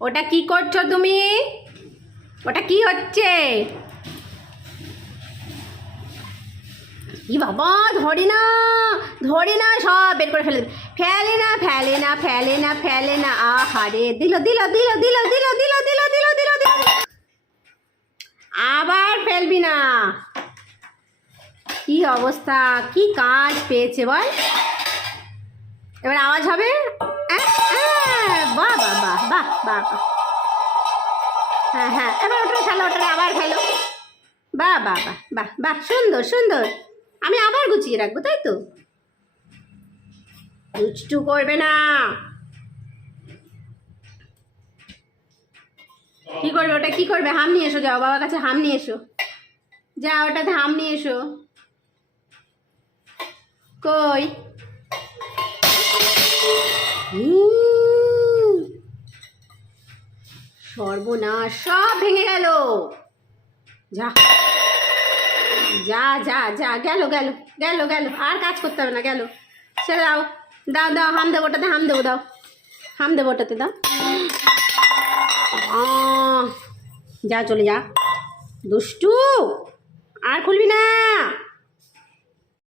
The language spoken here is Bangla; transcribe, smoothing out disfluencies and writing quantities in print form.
ওটা কি করছো তুমি? ওটা কি হচ্ছে? ই বাবা, ধরে না, ধরে না, সব বের করে ফেলে, ফেলে না, ফেলে না, ফেলে না, ফেলে না। আহারে, দিল দিল দিল দিল দিল দিল দিল দিল দিল দিল। আবার ফেলবি না। কি অবস্থা, কি কাজ পেয়েছে বল। এবার আওয়াজ হবে। বাহ বাহ বাহ বাহ বাহ। হ্যাঁ হ্যাঁ, এবার ওটা ফেলো, ওটা আবার ফেলো। বাহ বাহ বাহ বাহ বাহ, সুন্দর সুন্দর। আমি আবার গুছিয়ে রাখবো, তাই তো? দুষ্টু করবে না। কি করবে ওটা, কি করবে? হাম নিয়ে এসো, যাও বাবার কাছে হাম নিয়ে এসো। যাও, ওটাতে হাম নিয়ে এসো। কই? সর্বনাশ, সব ভেঙে গেল। যা যা যা যা, গেল গেল গেল গেল, আর কাজ করতে হবে না, গেল। ছেড়ে দাও, দাও দাও, হাম দেবো ওটাতে, হাম দেবো, দাও হাম দেবো ওটাতে, দাও। যা, চলে যা, দুষ্টু, আর খুলবি না।